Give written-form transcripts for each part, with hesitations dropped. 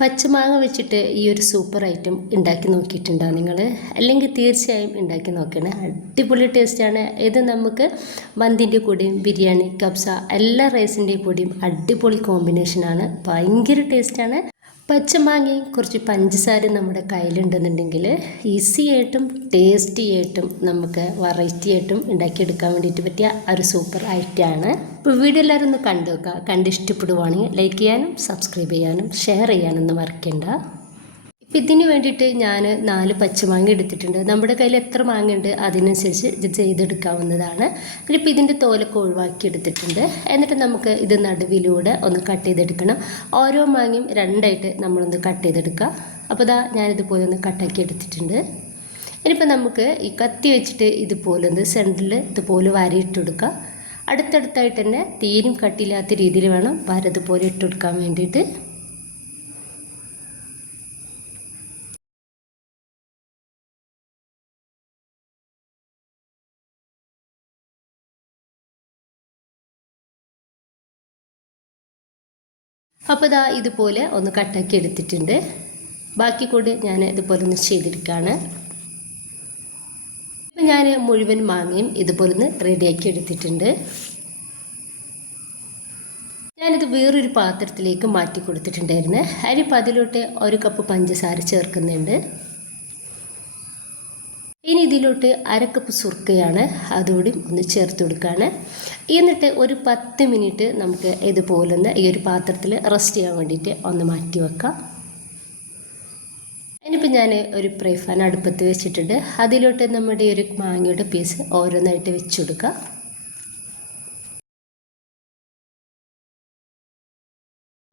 പച്ചമാങ്ങ വെച്ചിട്ട് ഈ ഒരു സൂപ്പർ ഐറ്റം ഉണ്ടാക്കി നോക്കിയിട്ടുണ്ടോ നിങ്ങൾ? അല്ലെങ്കിൽ തീർച്ചയായും ഉണ്ടാക്കി നോക്കണം. അടിപൊളി ടേസ്റ്റാണ് ഇത്. നമുക്ക് മന്തിൻ്റെ കൂടെയും ബിരിയാണി, കബ്സ എല്ലാ റൈസിൻ്റെയും കൂടെയും അടിപൊളി കോമ്പിനേഷനാണ്. ഭയങ്കര ടേസ്റ്റാണ്. പച്ചമാങ്ങയും കുറച്ച് പഞ്ചസാരയും നമ്മുടെ കയ്യിലുണ്ടെന്നുണ്ടെങ്കിൽ ഈസി ആയിട്ടും ടേസ്റ്റി ആയിട്ടും നമുക്ക് വെറൈറ്റി ആയിട്ടും ഉണ്ടാക്കിയെടുക്കാൻ വേണ്ടിയിട്ട് പറ്റിയ ഒരു സൂപ്പർ ഐറ്റമാണ്. ഇപ്പോൾ വീഡിയോ എല്ലാവരും ഒന്ന് കണ്ടു നോക്കുക. കണ്ട് ഇഷ്ടപ്പെടുവാണെങ്കിൽ ലൈക്ക് ചെയ്യാനും സബ്സ്ക്രൈബ് ചെയ്യാനും ഷെയർ ചെയ്യാനൊന്നും മറക്കണ്ട. ഇപ്പം ഇതിന് വേണ്ടിയിട്ട് ഞാൻ 4 പച്ചമാങ്ങ എടുത്തിട്ടുണ്ട്. നമ്മുടെ കയ്യിൽ എത്ര മാങ്ങ ഉണ്ട് അതിനനുസരിച്ച് ഇത് ചെയ്തെടുക്കാവുന്നതാണ്. ഇതിപ്പോൾ ഇതിൻ്റെ തോലൊക്കെ ഒഴിവാക്കി എടുത്തിട്ടുണ്ട്. എന്നിട്ട് നമുക്ക് ഇത് നടുവിലൂടെ ഒന്ന് കട്ട് ചെയ്തെടുക്കണം. ഓരോ മാങ്ങയും 2ആയിട്ട് നമ്മളൊന്ന് കട്ട് ചെയ്തെടുക്കുക. അപ്പോൾ ഇതാ ഞാനിതുപോലെ ഒന്ന് കട്ടാക്കി എടുത്തിട്ടുണ്ട്. ഇനിയിപ്പോൾ നമുക്ക് ഈ കത്തി വെച്ചിട്ട് ഇതുപോലെ ഒന്ന് സെൻറ്ററിൽ ഇതുപോലെ വരയിട്ട് കൊടുക്കുക. അടുത്തടുത്തായിട്ട് തന്നെ തീരും കട്ടിയില്ലാത്ത രീതിയിൽ വേണം വരതുപോലെ ഇട്ട് കൊടുക്കാൻ വേണ്ടിയിട്ട്. അപ്പോൾ ഇതാ ഇതുപോലെ ഒന്ന് കട്ടാക്കി എടുത്തിട്ടുണ്ട്. ബാക്കി കൂടി ഞാൻ ഇതുപോലെ ഒന്ന് ചെയ്തെടുക്കുകയാണ്. ഇപ്പം ഞാൻ മുഴുവൻ മാങ്ങയും ഇതുപോലെ ഒന്ന് റെഡിയാക്കി എടുത്തിട്ടുണ്ട്. ഞാനിത് വേറൊരു പാത്രത്തിലേക്ക് മാറ്റി കൊടുത്തിട്ടുണ്ടായിരുന്നു. അതിനിപ്പോൾ അതിലോട്ട് 1 കപ്പ് പഞ്ചസാര ചേർക്കുന്നുണ്ട്. ഇനി ഇതിലോട്ട് 1/2 കപ്പ് സുർക്കയാണ്, അതുകൂടി ഒന്ന് ചേർത്ത് കൊടുക്കുകയാണ്. എന്നിട്ട് ഒരു 10 മിനിറ്റ് നമുക്ക് ഇതുപോലെ ഒന്ന് ഈ ഒരു പാത്രത്തിൽ റെസ്റ്റ് ചെയ്യാൻ വേണ്ടിയിട്ട് ഒന്ന് മാറ്റി വെക്കാം. ഇനിയിപ്പോൾ ഞാൻ ഒരു ഫ്രൈ പാൻ അടുപ്പത്ത് വെച്ചിട്ടുണ്ട്. അതിലോട്ട് നമ്മുടെ ഒരു മാങ്ങയുടെ പീസ് ഓരോന്നായിട്ട് വെച്ച് കൊടുക്കുക.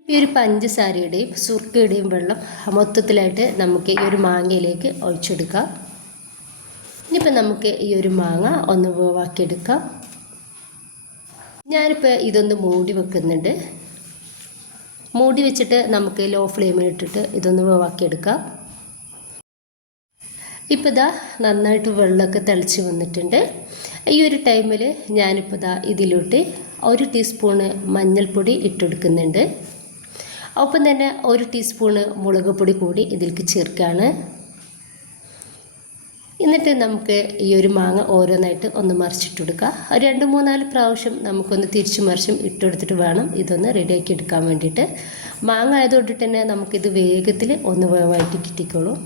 ഈ ഒരു പഞ്ചസാരയുടെയും സുർക്കയുടെയും വെള്ളം മൊത്തത്തിലായിട്ട് നമുക്ക് ഈ ഒരു മാങ്ങയിലേക്ക് ഒഴിച്ചെടുക്കാം. ഇനിയിപ്പോൾ നമുക്ക് ഈ ഒരു മാങ്ങ ഒന്ന് വേവാക്കിയെടുക്കാം. ഞാനിപ്പോൾ ഇതൊന്ന് മൂടി വെക്കുന്നുണ്ട്. മൂടി വെച്ചിട്ട് നമുക്ക് ലോ ഫ്ലെയിമിൽ ഇട്ടിട്ട് ഇതൊന്ന് വേവാക്കിയെടുക്കാം. ഇപ്പോൾ ഇതാ നന്നായിട്ട് വെള്ളമൊക്കെ തിളച്ച് വന്നിട്ടുണ്ട്. ഈ ഒരു ടൈമിൽ ഞാനിപ്പോൾ ഇതാ ഇതിലോട്ട് 1 ടീസ്പൂണ് മഞ്ഞൾപ്പൊടി ഇട്ടെടുക്കുന്നുണ്ട്. ഒപ്പം തന്നെ 1 ടീസ്പൂണ് മുളക് പൊടി കൂടി ഇതിലേക്ക് ചേർക്കുകയാണ്. എന്നിട്ട് നമുക്ക് ഈ ഒരു മാങ്ങ ഓരോന്നായിട്ട് ഒന്ന് മറിച്ചിട്ട് കൊടുക്കുക. 2-3-4 പ്രാവശ്യം നമുക്കൊന്ന് തിരിച്ചു മറിച്ചും ഇട്ടെടുത്തിട്ട് വേണം ഇതൊന്ന് റെഡിയാക്കി എടുക്കാൻ വേണ്ടിയിട്ട്. മാങ്ങ ആയതുകൊണ്ടിട്ട് തന്നെ നമുക്കിത് വേഗത്തിൽ ഒന്ന് വേവായിട്ട് കിട്ടിക്കോളും.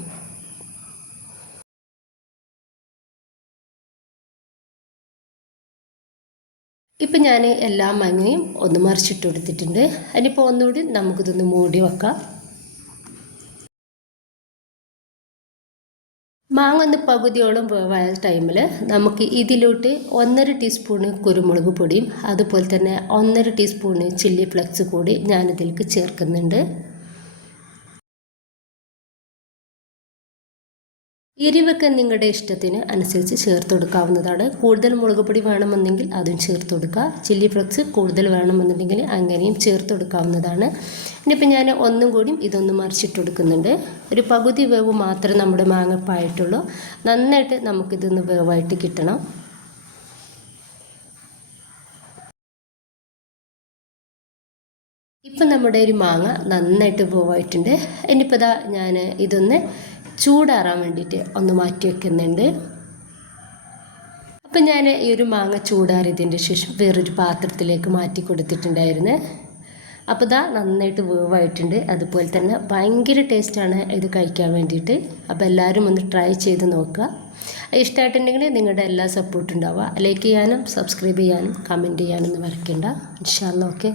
ഇപ്പം ഞാൻ എല്ലാ മാങ്ങയും ഒന്ന് മറിച്ചിട്ട് കൊടുത്തിട്ടുണ്ട്. അതിനിപ്പോൾ ഒന്നുകൂടി നമുക്കിതൊന്ന് മൂടി വെക്കാം. മാങ്ങ ഒന്ന് പകുതിയോളം വേവായ ടൈമിൽ നമുക്ക് ഇതിലോട്ട് 1.5 ടീസ്പൂണ് കുരുമുളക് പൊടിയും അതുപോലെ തന്നെ 1.5 ടീസ്പൂണ് ചില്ലി ഫ്ലെക്സ് കൂടി ഞാനിതിലേക്ക് ചേർക്കുന്നുണ്ട്. എരിവൊക്കെ നിങ്ങളുടെ ഇഷ്ടത്തിന് അനുസരിച്ച് ചേർത്ത് കൊടുക്കാവുന്നതാണ്. കൂടുതൽ മുളക് പൊടി വേണമെന്നെങ്കിൽ അതും ചേർത്ത് കൊടുക്കുക. ചില്ലി ഫ്ലെക്സ് കൂടുതൽ വേണമെന്നുണ്ടെങ്കിൽ അങ്ങനെയും ചേർത്ത് കൊടുക്കാവുന്നതാണ്. ഇനിയിപ്പോൾ ഞാൻ ഒന്നും കൂടി ഇതൊന്ന് മറിച്ചിട്ട് കൊടുക്കുന്നുണ്ട്. ഒരു പകുതി വേവ് മാത്രമേ നമ്മുടെ മാങ്ങപ്പായിട്ടുള്ളൂ. നന്നായിട്ട് നമുക്കിതൊന്ന് വേവായിട്ട് കിട്ടണം. ഇപ്പം നമ്മുടെ ഒരു മാങ്ങ നന്നായിട്ട് വേവായിട്ടുണ്ട്. ഇനിയിപ്പോൾ ഇതാ ഞാൻ ഇതൊന്ന് ചൂടാറാൻ വേണ്ടിയിട്ട് ഒന്ന് മാറ്റി വയ്ക്കുന്നുണ്ട്. അപ്പം ഞാൻ ഈ ഒരു മാങ്ങ ചൂടാറിയതിൻ്റെ ശേഷം വേറൊരു പാത്രത്തിലേക്ക് മാറ്റി കൊടുത്തിട്ടുണ്ടായിരുന്നു. അപ്പോൾ ഇതാ നന്നായിട്ട് വേവായിട്ടുണ്ട്. അതുപോലെ തന്നെ ഭയങ്കര ടേസ്റ്റാണ് ഇത് കഴിക്കാൻ വേണ്ടിയിട്ട്. അപ്പോൾ എല്ലാവരും ഒന്ന് ട്രൈ ചെയ്ത് നോക്കുക. ഇഷ്ടമായിട്ടുണ്ടെങ്കിൽ നിങ്ങളുടെ എല്ലാ സപ്പോർട്ടും ഉണ്ടാവുക. ലൈക്ക് ചെയ്യാനും സബ്സ്ക്രൈബ് ചെയ്യാനും കമൻറ്റ് ചെയ്യാനൊന്നും മറക്കണ്ട. ഇൻഷാ അല്ലാഹ്. ഓക്കെ.